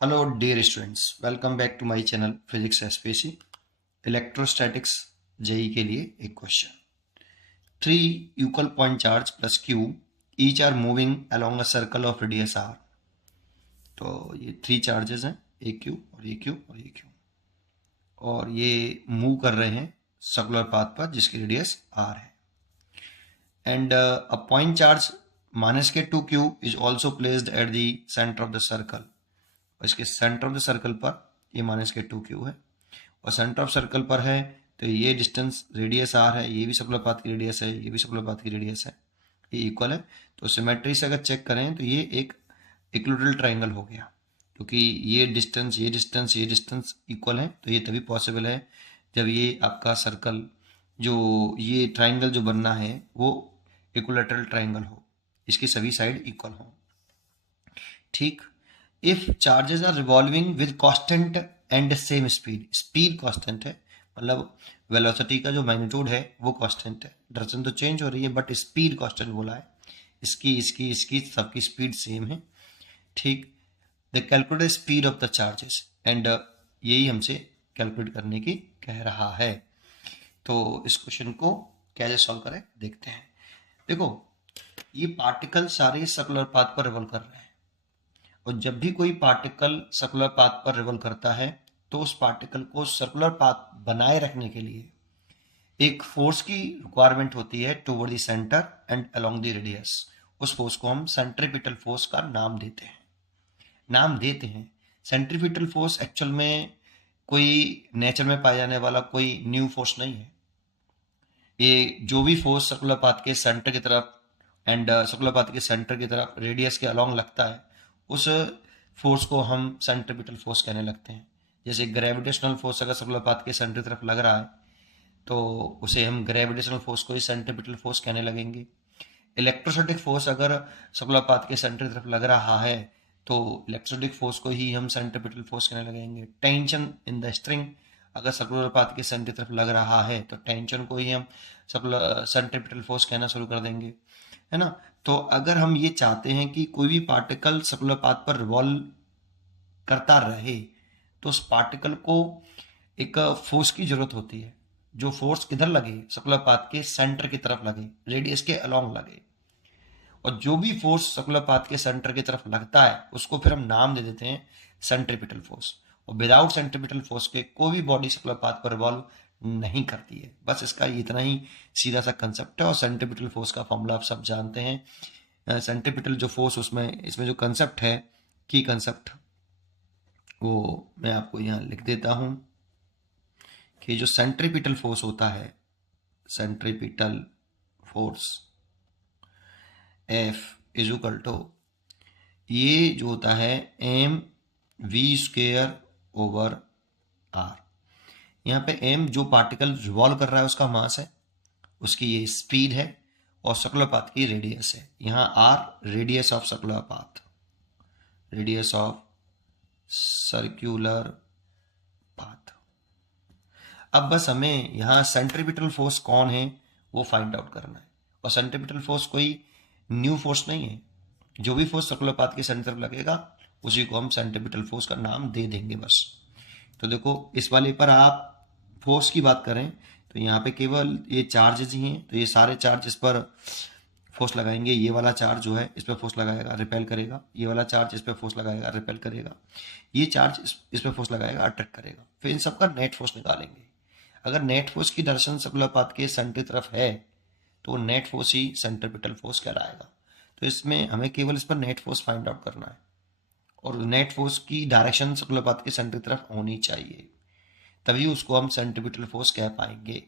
Hello dear students, welcome back to my channel Physics SPC. Electrostatics JEE के लिए एक question. 3 equal point charge plus q each are moving along a circle of radius r। तो ये 3 charges हैं, ए Q और ए Q और ए Q, और ये मूव कर रहे हैं सर्कुलर पाथ पर जिसकी रेडियस r है। And a point charge -2q is also placed at the centre of the circle. और इसके सेंटर ऑफ द सर्कल पर ये -2q है, और सेंटर ऑफ सर्कल पर है तो ये डिस्टेंस रेडियस r है, ये भी सर्कुलर पाथ की रेडियस है, ये भी सर्कुलर पाथ की रेडियस है, ये इक्वल है। तो सिमेट्री से अगर चेक करें तो ये एक इक्विलैटरल ट्रायंगल हो गया, क्योंकि ये डिस्टेंस ये डिस्टेंस ये डिस्टेंस इक्वल है। तो ये तभी पॉसिबल है जब ये आपका सर्कल जो ये ट्रायंगल जो बनना है वो इक्विलैटरल ट्रायंगल हो, इसकी सभी साइड इक्वल हो। ठीक, if charges are revolving with constant and same speed, speed constant है मतलब वेलोसिटी का जो मैग्नीट्यूड है वो कांस्टेंट है, डायरेक्शन तो चेंज हो रही है बट स्पीड कांस्टेंट बोला है, इसकी सबकी स्पीड सेम है। ठीक, the calculate speed of the charges and यही हमसे कैलकुलेट करने की कह रहा है। तो इस क्वेश्चन को कैसे सॉल्व करें देखते हैं। देखो, ये पार्टिकल सारे सर्कुलर पाथ पर रिवॉल्व कर रहे हैं, और जब भी कोई पार्टिकल सर्कुलर पाथ पर रिवॉल्व करता है तो उस पार्टिकल को सर्कुलर पाथ बनाए रखने के लिए एक फोर्स की रिक्वायरमेंट होती है toward the centre and along the radius. उस फोर्स को हम सेंट्रीपिटल फोर्स का नाम देते हैं। सेंट्रीपिटल फोर्स एक्चुअल में कोई नेचर में पाया जाने वाला कोई न्यू फोर्स नहीं है। ये जो भी फोर्स सर्कुलर पाथ के सेंटर की तरफ एंड सर्कुलर पाथ के सेंटर की तरफ रेडियस के अलोंग लगता है, उस फोर्स को हम सेंट्रीपिटल फोर्स कहने लगते हैं। जैसे ग्रेविटेशनल फोर्स अगर सर्कुलर पाथ के सेंटर की तरफ लग रहा है तो उसे हम ग्रेविटेशनल फोर्स को ही सेंट्रीपिटल फोर्स कहने लगेंगे। इलेक्ट्रोस्टैटिक फोर्स अगर सर्कुलर पाथ के सेंटर की तरफ लग रहा है तो इलेक्ट्रोस्टैटिक फोर्स को ही हम सेंट्रीपिटल फोर्स कहने लगेंगे। टेंशन इन द स्ट्रिंग अगर सर्कुलर पाथ के सेंटर की तरफ लग रहा है तो टेंशन को ही हम सेंट्रीपिटल फोर्स कहना शुरू कर देंगे, है ना। तो अगर हम ये चाहते हैं कि कोई भी पार्टिकल सर्कुलर पाथ पर रिवॉल्व करता रहे तो उस पार्टिकल को एक फोर्स की जरूरत होती है, जो फोर्स किधर लगे, सर्कुलर पाथ के सेंटर की तरफ लगे, रेडियस के अलोंग लगे। और जो भी फोर्स सर्कुलर पाथ के सेंटर की तरफ लगता है उसको फिर हम नाम दे देते हैं सेंट्रीपिटल फोर्स। और विदाउट सेंट्रीपिटल फोर्स के कोई भी बॉडी सर्कुलर पाथ पर रिवॉल्व नहीं करती है। बस इसका इतना ही सीधा सा कंसेप्ट है, और सेंट्रीपिटल फोर्स का फॉर्मूला आप सब जानते हैं। सेंट्रीपिटल जो फोर्स इसमें जो कंसेप्ट है, की कंसेप्ट, वो मैं आपको यहाँ लिख देता हूँ कि जो सेंट्रीपिटल फोर्स होता है, centripetal force F is equal to, ये जो होता है mv² ओवर r। यहाँ पे m जो पार्टिकल रिवॉल्व कर रहा है उसका मास है, उसकी ये स्पीड है, और सर्कुलर पाथ की रेडियस है। यहाँ r radius of circular path, radius of circular path. अब बस हमें यहाँ सेंट्रीपिटल फोर्स कौन है वो फाइंड आउट करना है। और सेंट्रीपिटल फोर्स कोई न्यू फोर्स नहीं है, जो भी फोर्स सर्कुलर पाथ के सेंटर पर लगेगा उसी को हम सेंट्रीपिटल फोर्स का नाम दे देंगे बस। तो देखो, इस वाले पर आप फोर्स की बात करें तो यहाँ पे केवल ये चार्जेस ही हैं, तो ये सारे चार्ज इस पर फोर्स लगाएंगे। ये वाला चार्ज जो है इस पर फोर्स लगाएगा, रिपेल करेगा। ये वाला चार्ज इस पर फोर्स लगाएगा, रिपेल करेगा। ये चार्ज इस पर फोर्स लगाएगा, अट्रैक्ट करेगा। फिर इन सबका नेट फोर्स निकालेंगे। अगर नेट फोर्स की डायरेक्शन सर्कुलर पाथ के सेंटर तरफ है तो नेट फोर्स ही सेंट्रीपिटल फोर्स कहलाएगा। तो इसमें हमें केवल इस पर नेट फोर्स फाइंड आउट करना है, और नेट फोर्स की डायरेक्शन सर्कुलर पाथ के सेंटर की तरफ होनी चाहिए, तभी उसको हम सेंट्रीपिटल फोर्स कह पाएंगे।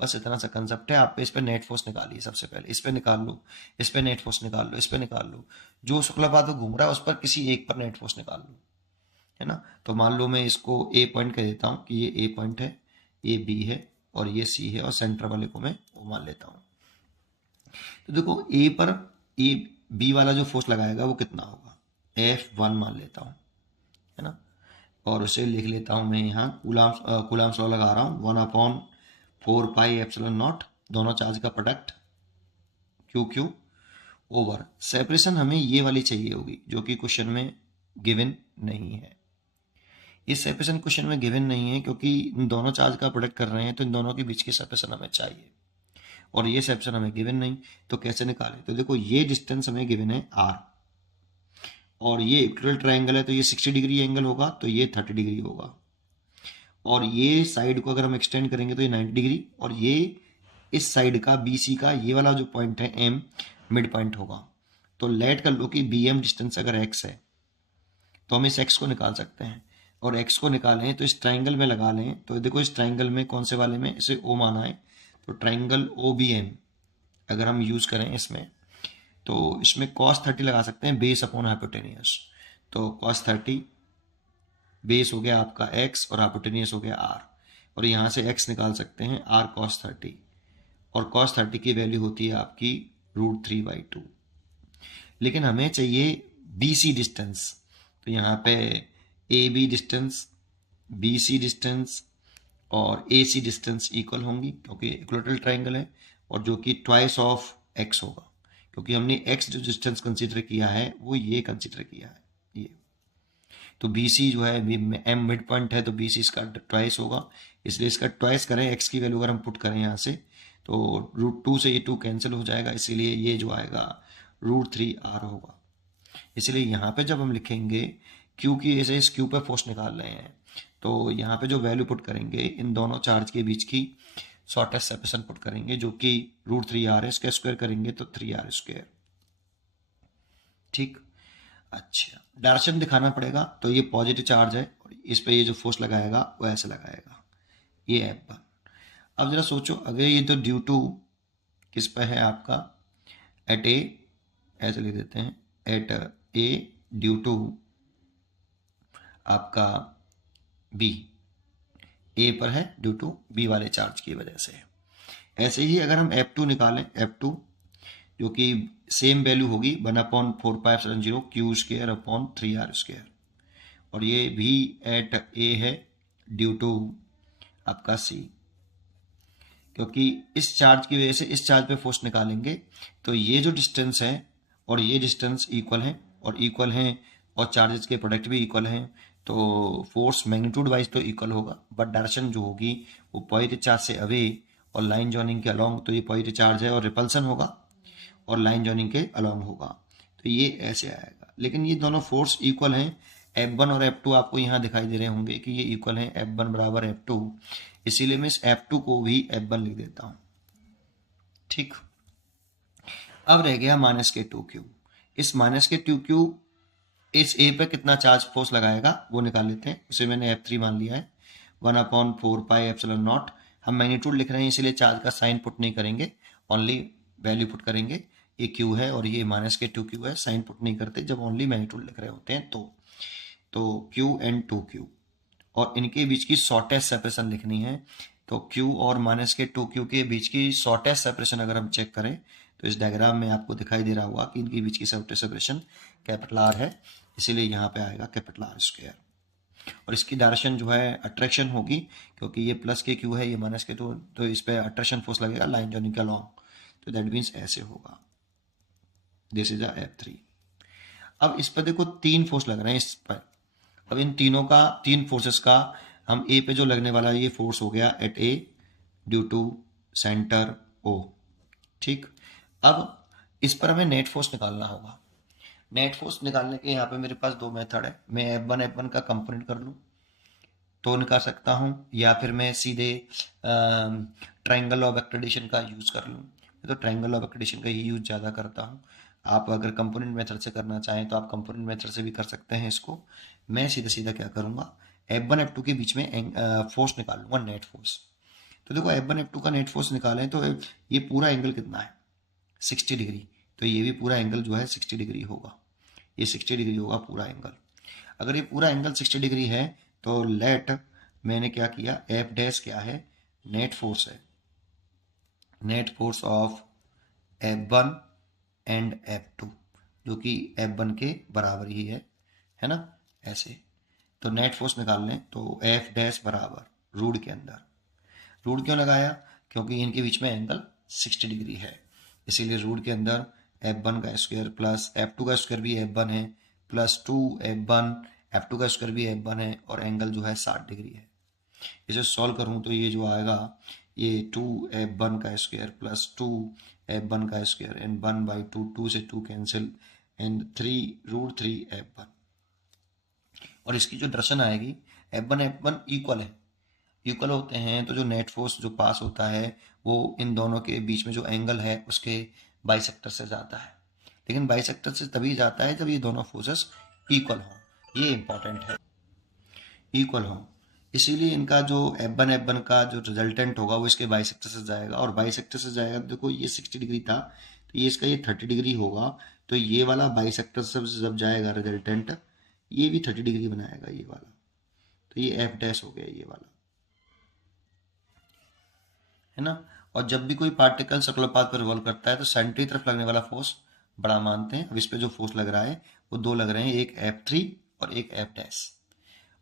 बस इतना सा कंसेप्ट है। आप इस पे नेट फोर्स निकालिए, सबसे पहले इस पे निकाल लो, इस पे नेट फोर्स निकाल लो, इस पे निकाल लो। जो सर्कुलर पाथ में घूम रहा है उस पर किसी एक पर नेट फोर्स निकाल लो, है ना। तो मान लो मैं इसको ए पॉइंट कह देता हूँ कि ये ए पॉइंट है, ये बी है और ये सी है, और सेंटर वाले को मैं वो मान लेता हूँ। तो देखो, ए पर ए बी वाला जो फोर्स लगाएगा वो कितना होगा, F1 मान लेता हूँ, है ना। और उसे लिख लेता हूँ मैं यहाँ कूलाम्स लॉ लगा रहा हूँ, 1/4πε0, दोनों चार्ज का प्रोडक्ट QQ ओवर सेपरेशन। हमें ये वाली चाहिए होगी जो कि क्वेश्चन में गिवन नहीं है, ये सेपरेशन क्वेश्चन में गिवन नहीं है, क्योंकि इन दोनों चार्ज का प्रोडक्ट कर रहे हैं तो इन दोनों के बीच की सेपरेशन हमें चाहिए, और ये सेपरेशन हमें गिवन नहीं, तो कैसे निकालें? तो देखो ये डिस्टेंस हमें गिवन है r, और ये इक्वल ट्रायंगल है तो ये 60 डिग्री एंगल होगा, तो ये 30 डिग्री होगा, और ये साइड को अगर हम एक्सटेंड करेंगे तो ये 90 डिग्री, और ये इस साइड का BC का ये वाला जो पॉइंट है M मिड पॉइंट होगा। तो लेट कर लो कि BM डिस्टेंस अगर x है तो हम इस x को निकाल सकते हैं, और x को निकालें तो इस ट्राइंगल में लगा लें। तो देखो इस ट्राइंगल में कौन से वाले में इसे O माना है, तो ट्राइंगल OBM अगर हम यूज करें इसमें, तो इसमें cos 30 लगा सकते हैं बेस अपॉन हाइपोटेनियस। तो cos 30 बेस हो गया आपका x और हाइपोटेनियस हो गया r, और यहाँ से x निकाल सकते हैं r cos 30, और cos 30 की वैल्यू होती है आपकी √3/2। लेकिन हमें चाहिए BC डिस्टेंस, तो यहाँ पे AB डिस्टेंस, BC डिस्टेंस और AC डिस्टेंस इक्वल होंगी, क्योंकि इक्वेटोरियल ट्रायंगल है, और जो कि ट्वाइस ऑफ x होगा, क्योंकि हमने x जो डिस्टेंस कंसीडर किया है वो ये कंसीडर किया है ये। तो BC जो है M मिड पॉइंट है, तो BC इसका ट्वाइस होगा, इसलिए इसका ट्वाइस करें, x की वैल्यू अगर हम पुट करें यहाँ से तो √2 से ये 2 कैंसिल हो जाएगा, इसीलिए ये जो आएगा √3r होगा। इसलिए यहाँ पे जब हम लिखेंगे Q की, ऐसे इस Q पे फोर्स निकाल रहे हैं, तो यहाँ पे जो वैल्यू पुट करेंगे इन दोनों चार्ज के बीच की शॉर्टेस्ट सेपरेशन पुट करेंगे, जो कि √3r है, इसका स्क्वायर करेंगे तो 3r²। ठीक, अच्छा डायरेक्शन दिखाना पड़ेगा, तो ये पॉजिटिव चार्ज है और इस पे ये जो फोर्स लगाएगा वो ऐसे लगाएगा, ये F1। अब जरा सोचो, अगर ये तो ड्यू टू किस पे है आपका, एट ए, ऐसे लिख देते हैं एट ए ड्यू टू आपका B, ए पर है ड्यू टू B वाले चार्ज की वजह से। ऐसे ही अगर हम F2 निकालें, F2 जो कि सेम वैल्यू होगी 1/4π0 Q²/3r², और ये भी एट ए है ड्यू टू आपका C, क्योंकि इस चार्ज की वजह से इस चार्ज पे फोर्स निकालेंगे, तो ये जो डिस्टेंस है और ये डिस्टेंस इक्वल है, और चार्जेस के प्रोडक्ट भी इक्वल हैं, तो फोर्स मैग्नीट्यूड वाइज तो इक्वल होगा, बट डायरेक्शन जो होगी वो पॉजिटिव चार्ज से अवे और लाइन जॉइनिंग के अलोंग, तो ये पॉजिटिव चार्ज है और रिपल्सन होगा, और लाइन जॉइनिंग के अलोंग होगा, तो ये ऐसे आएगा। लेकिन ये दोनों फोर्स इक्वल हैं, F1 और F2 आपको यहाँ दिखाई दे रहे होंगे कि ये इक्वल हैं, F1 बराबर F2, इसीलिए मैं इस F2 को भी F1 लिख देता हूँ। ठीक, अब रह गया -K2Q। इस -K2Q इस A पे कितना चार्ज फोर्स लगाएगा वो निकाल लेते हैं, उसे मैंने F3 मान लिया है, 1/4πε0। हम मैग्नीट्यूड लिख रहे हैं इसलिए चार्ज का साइन पुट नहीं करेंगे, ओनली वैल्यू पुट करेंगे। ये Q है और ये -K2Q है, साइन पुट नहीं करते जब ओनली मैग्नीट्यूड लिख रहे होते हैं तो Q एंड 2Q, और इनके बीच की शॉर्टेस्ट सेपरेशन लिखनी है, तो Q और -K2Q के बीच की शॉर्टेस्ट सेपरेशन अगर हम चेक करें तो इस डायग्राम में आपको दिखाई दे रहा होगा कि इनके बीच की शॉर्टेस्ट सेपरेशन कैपिटल R है, इसीलिए यहाँ पे आएगा कैपिटल R²। और इसकी डायरेक्शन जो है अट्रैक्शन होगी, क्योंकि ये +K2 है, ये -K2, तो इस पे अट्रैक्शन फोर्स लगेगा लाइन जॉइनिंग के अलोंग, तो दैट मीन्स ऐसे होगा, दिस इज F3। अब इस पर देखो 3 फोर्स लग रहे हैं इस पर, अब इन तीन फोर्सेस का हम A पे जो लगने वाला ये फोर्स हो गया at A due to centre O। ठीक, अब इस पर हमें नेट फोर्स निकालना होगा। नेट फोर्स निकालने के यहाँ पे मेरे पास 2 मेथड है, मैं F1 का कंपोनेंट कर लूँ तो निकाल सकता हूँ, या फिर मैं सीधे ट्रायंगल ऑफ एक्ट्रेडिशन का यूज़ कर लूँ। मैं तो ट्रायंगल ऑफ एक्ट्रेडिशन का ही यूज़ ज़्यादा करता हूँ। आप अगर कंपोनेंट मेथड से करना चाहें तो आप कंपोनेंट मेथड से भी कर सकते हैं इसको। मैं सीधा क्या करूँगा, F1 F2 के बीच में फोर्स निकालूंगा, नेट फोर्स। तो देखो F1 F2 का नेट फोर्स निकालें तो ये पूरा एंगल कितना है, 60 डिग्री, तो ये भी पूरा एंगल जो है 60 डिग्री होगा, ये 60 डिग्री होगा पूरा एंगल। अगर ये पूरा एंगल 60 डिग्री है तो लेट मैंने क्या किया, F डैश क्या है, नेट फोर्स है, net force of F1 and F2 जो कि F1 के बराबर ही है ना, ऐसे। तो नेट फोर्स निकाल लें तो F डैश बराबर रूट के अंदर, रूट क्यों लगाया, क्योंकि इनके बीच में एंगल 60 डिग्री है, इसीलिए रूट के अंदर F1 का स्क्वायर प्लस F2 का स्क्वायर भी F1 है, प्लस 2 F1 F2 का स्क्वायर भी F1 है और एंगल जो है 60 डिग्री है। इसे सॉल्व करूँ तो ये जो आएगा ये 2F1 का स्क्वायर प्लस 2F1 का स्क्वायर एंड 1/2, 2 से 2 कैंसिल एंड 3√3F1। और इसकी जो डायरेक्शन आएगी F1 इक्वल है, इक्वल होते हैं तो जो नेट फोर्स जो पास होता है वो इन दोनों के बीच में जो एंगल है उसके बाइसेक्टर से जाता है। लेकिन बाइसेक्टर से तभी जाता है जब ये दोनों फोर्सेस इक्वल हों, ये इंपॉर्टेंट है, इक्वल हों। इसीलिए इनका जो F1 का जो रिजल्टेंट होगा वो इसके बाइसेक्टर से जाएगा, और बाइसेक्टर से जाएगा, देखो ये 60 डिग्री था तो ये इसका ये 30 डिग्री होगा, तो ये वाला बाइसेक्टर से जब जाएगा रिजल्टेंट ये भी 30 डिग्री बनाएगा ये वाला, तो ये F डैश हो गया ये वाला, है ना। और जब भी कोई पार्टिकल सर्कुलर पाथ पर रिवॉल्व करता है तो सेंटर की तरफ लगने वाला फोर्स बड़ा मानते हैं। अब इस पे जो फोर्स लग रहा है वो दो लग रहे हैं, एक F3 और एक F डैश,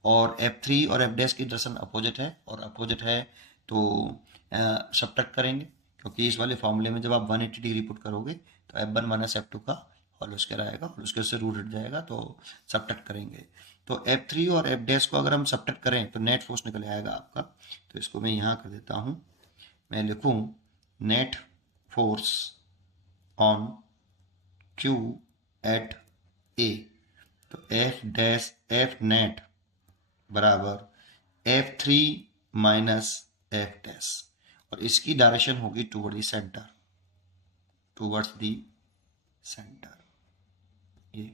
और F3 और F डैश की डायरेक्शन अपोजिट है, और अपोजिट है तो सब्ट्रैक्ट करेंगे, क्योंकि इस वाले फॉर्मूले में जब आप 180 डिग्री पुट करोगे तो F1 माइनस F2 का होल स्क्वायर आएगा, होल स्क्वायर से रूट हट जाएगा तो सब्ट्रैक्ट करेंगे। तो F3 और F डैश को अगर हम सब्ट्रैक्ट करें तो नेट फोर्स निकल आएगा आपका। तो इसको मैं यहाँ कर देता हूँ, मैं लिखूँ net force on Q at A, तो F डैश F नेट बराबर F3 माइनस F डैश, और इसकी डायरेक्शन होगी toward the centre, towards the centre, ये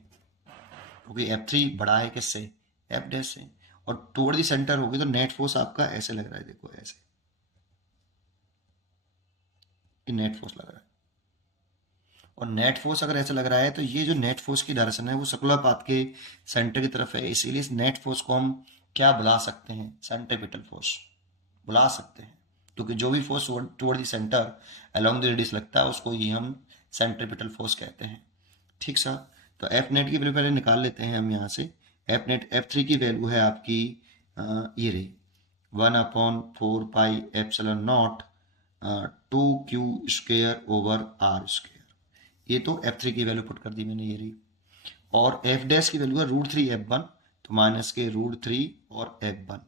क्योंकि F3 बड़ा है किससे, F डैश से, और टूवर्ड द सेंटर होगी तो नेट फोर्स आपका ऐसे लग रहा है, देखो ऐसे नेट फोर्स लग रहा है। और नेट फोर्स अगर ऐसा लग रहा है तो ये जो नेट फोर्स की डायरेक्शन है वो सर्कुलर पाथ के सेंटर की तरफ है, इसीलिए इस नेट फोर्स को हम क्या बुला सकते हैं, सेंट्रीपिटल फोर्स बुला सकते हैं, क्योंकि जो भी force toward the centre along the radius लगता है उसको ही हम सेंट्रीपिटल फोर्स कहते हैं। ठीक सा, तो एफ नेट की वैल्यू पहले निकाल लेते हैं हम यहाँ से। एफ नेट F3 की वैल्यू है आपकी ये रही 1/4πε0 2Q²/R², ये तो F3 की वैल्यू पुट कर दी मैंने, ये रही। और F डैश की वैल्यू है √3F1, तो माइनस के √3 और F1।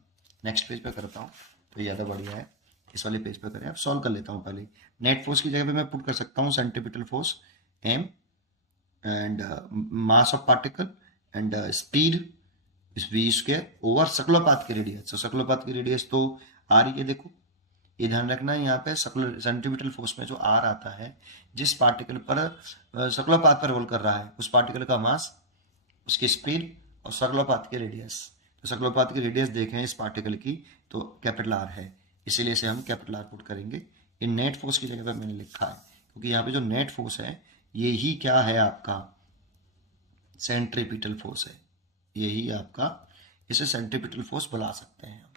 नेक्स्ट पेज पे करता हूँ तो ज़्यादा बढ़िया है, इस वाले पेज पे करें। अब सॉल्व कर लेता हूँ पहले। नेट फोर्स की जगह पे मैं पुट कर सकता हूँ centripetal force M and mass of particle and speed v² over circular path की रेडियस। तो सर्कुलर पाथ की रेडियस तो आ रही है, देखो ये ध्यान रखना है यहाँ पे सर्कुलर सेंट्रीपिटल फोर्स में जो R आता है, जिस पार्टिकल पर सर्कुलर पाथ पर रोल कर रहा है उस पार्टिकल का मास, उसकी स्पीड और सर्कुलर पाथ की रेडियस। तो सर्कुलर पाथ की रेडियस देखें इस पार्टिकल की तो कैपिटल R है, इसीलिए इसे हम कैपिटल R पुट करेंगे। ये नेट फोर्स की जगह पर मैंने लिखा है, क्योंकि यहाँ पे जो नेट फोर्स है यही क्या है आपका सेंट्रीपिटल फोर्स है, यही आपका, इसे सेंट्रीपिटल फोर्स बुला सकते हैं हम,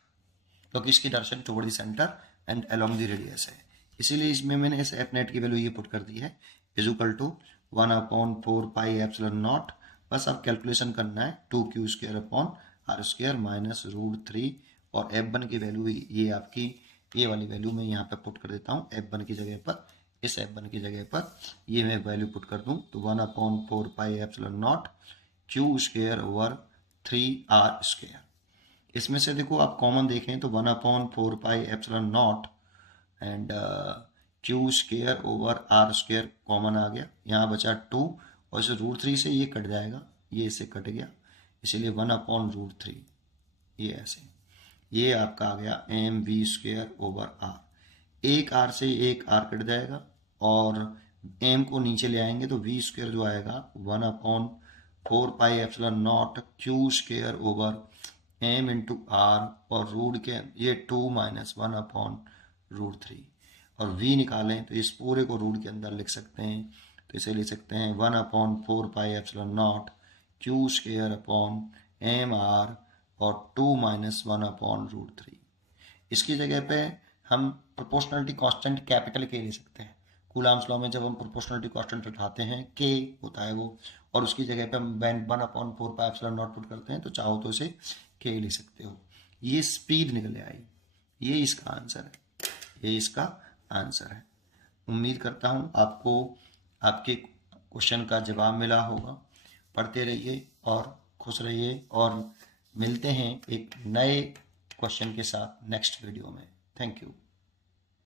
क्योंकि इसकी direction toward the centre and along the radius है। इसीलिए इसमें मैंने इस एफ नेट की वैल्यू ये पुट कर दी है, इज इक्वल टू 1/4πε0। बस अब कैलकुलेशन करना है 2Q²/R² माइनस √3, और F1 की वैल्यू ये आपकी ये वाली वैल्यू मैं यहाँ पे पुट कर देता हूँ F1 की जगह पर। इस F1 की जगह पर ये मैं वैल्यू पुट कर दूँ तो 1/4πε0 Q²/3R²। इसमें से देखो आप कॉमन देखें तो 1/4πε0 एंड Q²/R² कॉमन आ गया, यहाँ बचा 2, और इसे √3 से ये कट जाएगा, ये इससे कट गया, इसीलिए 1/√3, ये ऐसे, ये आपका आ गया mv²/r। एक R से एक R कट जाएगा और m को नीचे ले आएंगे तो v² जो आएगा 1/4πε0 Q²/m इंटू R, और रूट के ये 2 माइनस 1/√3, और v निकालें तो इस पूरे को रूट के अंदर लिख सकते हैं, तो इसे लिख सकते हैं 1/4πε0 Q²/mR और 2 माइनस 1/√3। इसकी जगह पे हम प्रोपोर्शनलिटी कांस्टेंट कैपिटल के ले सकते हैं। कूलम्ब्स लॉ में जब हम प्रोपोर्शनलिटी कांस्टेंट उठाते हैं के होता है वो, और उसकी जगह पे हम 1/4πε0 पुट करते हैं तो चाहो तो इसे के ले सकते हो। ये स्पीड निकल आई, ये इसका आंसर है, ये इसका आंसर है। उम्मीद करता हूँ आपको आपके क्वेश्चन का जवाब मिला होगा। पढ़ते रहिए और खुश रहिए, और मिलते हैं एक नए क्वेश्चन के साथ नेक्स्ट वीडियो में। Thank you.